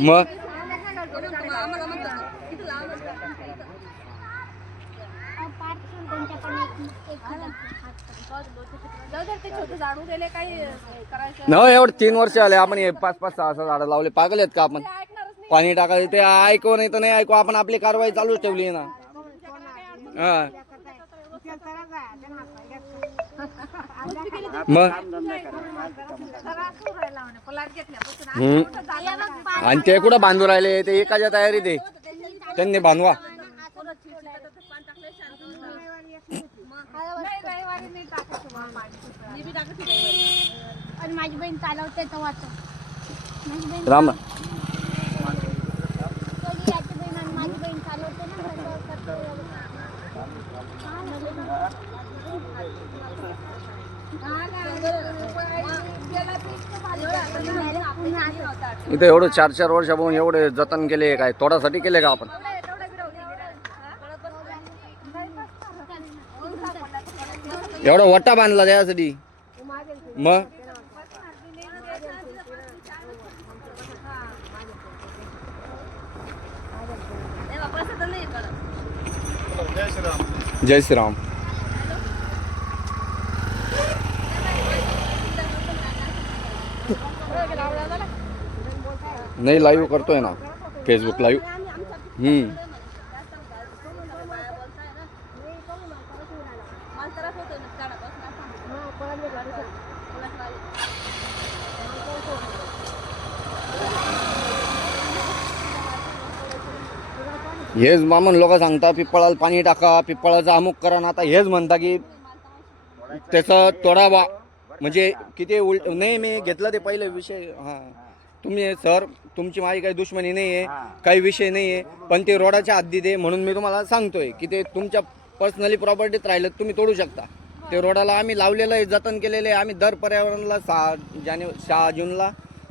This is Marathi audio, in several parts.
मग न एवढं 3 वर्ष आले आपण 5-5, 6-6 झाडं लावले. पागल आहेत का आपण? पाणी टाकायचं ते ऐकू नाही तर नाही ऐकू, आपण आपली कारवाई चालूच ठेवली ना. हा मग आणि ते कुठं बांधू राहिले? ते एकाच्या तयारीत आहे, त्यांनी बांधवा. माझी बहीण चालवते राम माझी बहीण चालवते इथे एवढं 4-4 वर्षापासून एवढे जतन केले, काय तोडासाठी केले का आपण? एवढा वटा बांधला त्यासाठी. मग जय श्रीराम. नाही लाईव्ह करतोय ना, फेसबुक लाईव्ह. हेच मामन लोक सांगता पिप्पळाला पाणी टाका, पिप्पळाचं अमुक करा ना. आता हेच म्हणता की त्याचा तोडावा, म्हणजे किती उलट नाही. मी घेतलं ते पहिले विषय. हां तुम्ही सर, तुमची माझी काही दुश्मनी नाही आहे, काही विषय नाही आहे, पण ते रोडाच्या हद्दीत आहे म्हणून मी तुम्हाला सांगतोय की ते तुमच्या पर्सनली प्रॉपर्टीत राहिलं तुम्ही तोडू शकता. ते रोडाला आम्ही लावलेलं आहे, जतन केलेलं आहे. आम्ही दर पर्यावरणाला 6 जूनला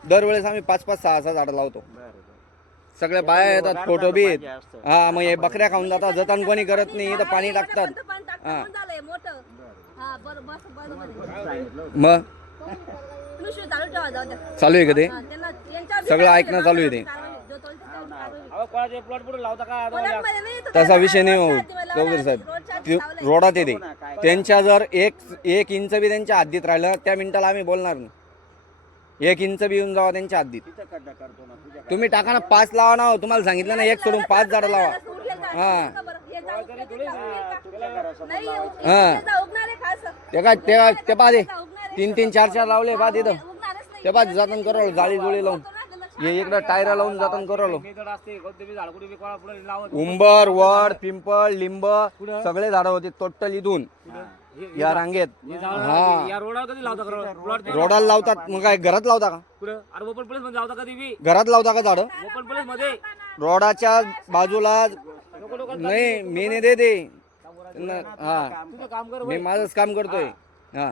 दरवेळेस आम्ही 5-5, 6-6 झाडं लावतो. सगळ्या बाया येतात, फोटो बी आहेत. हा मग हे बकऱ्या खाऊन जातात, जतन कोणी करत नाही, इथं पाणी टाकतात. हा मग चालू आहे का ते सगळं ऐकणं चालू आहे ते. तसा विषय नाही हो चौधरी साहेब, रोडात येते त्यांच्या जर एक इंच बी त्यांच्या हद्दीत राहिलं त्या मिनिटाला आम्ही बोलणार नाही. 1 इंच बी येऊन जावा त्यांच्या हद्दीत. तुम्ही टाका ना, 5 लावा ना. तुम्हाला सांगितलं ना 1 सोडून 5 झाडं लावा. हा हा ते पहा, 3-3, 4-4 लावले पहा तिथं. ते पहा जतन करू, जाळी जुळी लावून हे इकडं टायरा लावून जतन करू. उंबर, वड, पिंपळ, लिंब सगळे झाडं होते टोटल इथून या रांगेत. हा रोडाला लावतात. मग काय घरात लावता का? घरात लावता का झाडं? रोडाच्या बाजूला नाही, मी नाही देते. हा मी माझंच काम करतोय. हा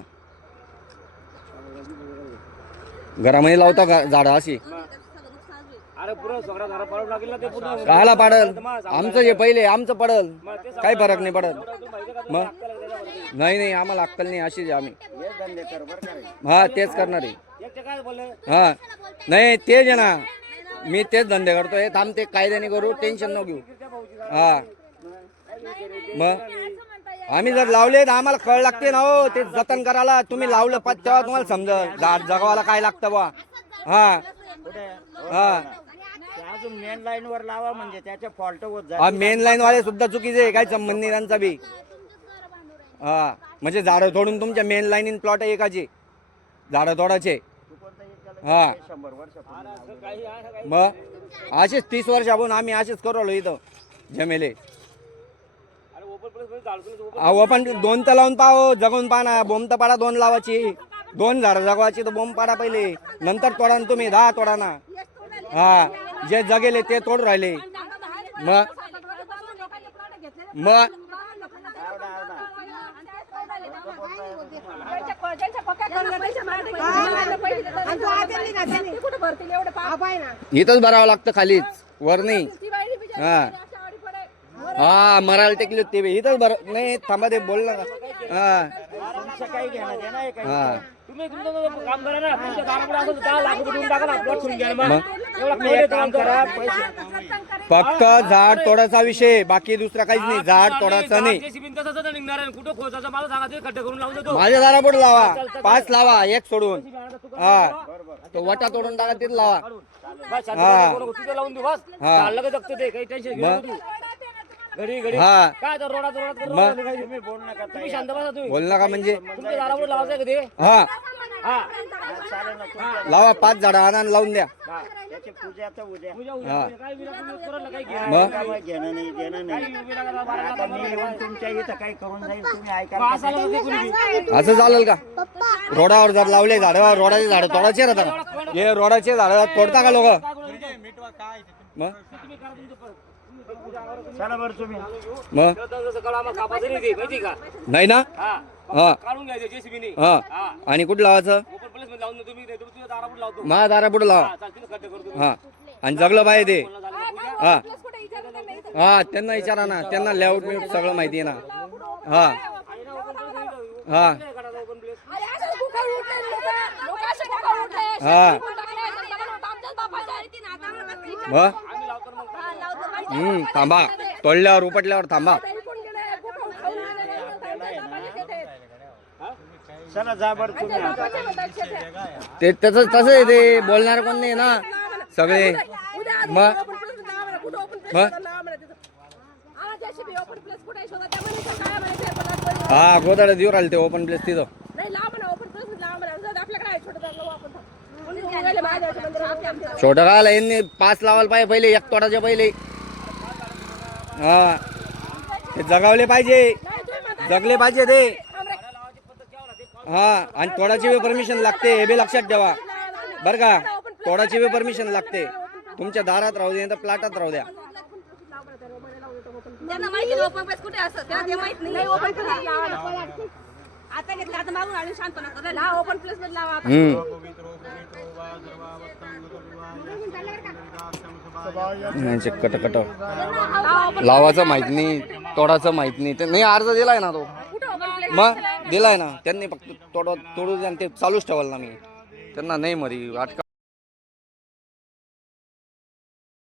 घरामध्ये लावता का झाडं अशी? काला पाडल आमचं जे पहिले आमचं पडल, काही फरक नाही पडत. मग नाही आम्हाला अक्कल नाही, अशीच आम्ही. हा तेच करणार आहे. हा नाही तेच आहे ना, मी तेच धंदे करतोय. थांब ते कायद्याने करू, टेन्शन नको घेऊ. हा मग आम्ही जर लावले तर आम्हाला कळ लागते ना हो ते जतन करायला. तुम्ही लावलं पाच तेव्हा तुम्हाला समजा झाड जगवायला काय लागतं बा. हा हा मेन लाईन वर लावा म्हणजे त्याचे फॉल्ट होत जाईल. मेन लाईन वाले सुद्धा चुकीचे आहे, काही संबंध नाही त्यांचा बी. हा म्हणजे झाडं तोडून तुमच्या मेन लाईन प्लॉट आहे एकाचे झाडं तोडायचे. हा मग असेच 30 वर्षापासून आम्ही असेच करू राहिलो इथं जमेले. अहो पण 2 तर लावून पाहो, जगवून पहा ना. बोंब तर पाडा 2 लावायची, 2 झाडं जगवायची तर बोंब पाडा पहिले, नंतर तोडा ना तुम्ही 10 तोडा ना. हा जे जगेले ते तोड राहिले. मग इथंच भरावं लागतं, खालीच वर नाही. हा हा मरायला टेकली होती इथंच भर नाही. थांबा ते बोल ना. हा त्याचं काही घेणं देणं आहे काही. हा तुम्ही तुमचं काम करा ना, तुमच्या दारापुढे असेल तर 10 लाख रुपये देऊन टाका ना, प्लॉट सोडून घ्या ना. मग एवढा तुम्ही एक काम करा, पैसे फक्त झाड तोडाचा विषय, बाकी दुसरा काहीच नाही. झाड तोडाचा नाही. JCB तसंच आता निघणार आहे. कुठं खोचायचं मला सांगा, ते खड्डे करून लावून देतो. माझ्या दारापुढे लावा, 5 लावा, एक सोडून. हा तो वटा तोडून टाका, तिथे लावा. बस शांत हा. बसा, तिथे लावून देऊ बस. हा. चाललं का जगतं ते, काही टेन्शन घेऊ मग? नको तू. घडी घडी हा काय तर रोडात मग? तुम्ही बोल नका ताई. तुम्ही शांत बसा तुम्ही. बोल नका म्हणजे तुमच्या दारापुढे लावायचं का ते? हा हा. चालेल ना तुमच्या लावा, 5 झाडं आणा आणि लावून द्या. त्याची पूजा तर उद्या. उद्या हा. काय विना तुम्ही करा ना, काही घ्या. मग काय घेणं नाही देणं नाही. विना करा, बारा आता करा, मी येऊन तुमच्या इथं काही करून जाईल तुम्ही ऐकाल मग का? असं आलं तर ते कोणी बी. असं चालेल का? रोडावर जर लावले झाडं, रोडाचे झाडं तोडायचे राहतात. हे रोडाचे झाडं तोडता का लोक? मग तुम्ही करा तुमचं परत. तुम्ही पूजा आवरा तुम्ही. चला बरं तुम्ही मग जसं कळलं आम्हाला कापायचं नाही ते, माहिती का? नाही ना. हा. हा काढून घ्यायचं JCB ने. हा हा. आणि कुठं लावायचं? ओपन प्लेस मध्ये लावून देतो तुम्ही, नाही तर तुझ्या दारापुढे लावतो. माझ्या दारापुढे लावा. हा, चालतील खड्डे करतो. हा आणि जगलं पाहिजे ते. कोणाला झालं पूजा? हा हा त्यांना विचारा ना, त्यांना लेआउट मी सगळं माहिती आहे ना. हा आणि ना open place नाही, हा काय करायचं open place? हा मग आम्ही लावतो ना मग. थांबा, तोडल्यावर उपटल्यावर थांबा. चला जा बरं तुम्ही आता. ते तसंच तसं आहे ते, बोलणार कोण नाही ना सगळे. मग हा गोदाडा देऊ राहिले ते ओपन प्लेस तिथं. छोटं राहिलं यांनी 5 लावायला पाहिजे पहिले, 1 तोडाच्या पहिले. हा ते जगावले पाहिजे, जगले पाहिजे ते. हा आणि तोडाची बी परमिशन लागते, हे बी लक्षात ठेवा बरं का. तोडाची बी परमिशन लागते. तुमच्या दारात राहू द्या, तर प्लॅटात राहू द्या. त्यांना माहिती नाही ओपन प्लेस कुठे असतं, त्यांना ते माहित नाही. ओपन प्लेस लावा. आता घेतलं, आता मागून आणून शांतपणा करा. लावा ओपन प्लेस मध्ये लावा. कट लावायचं माहित नाही, तोडाचं माहित नाही. ते नाही अर्ज दिलाय ना तो, मग दिलाय ना त्यांनी. फक्त तोडू द्या आणि ते चालूच ठेवाल ना मी त्यांना. नाही मरी अटका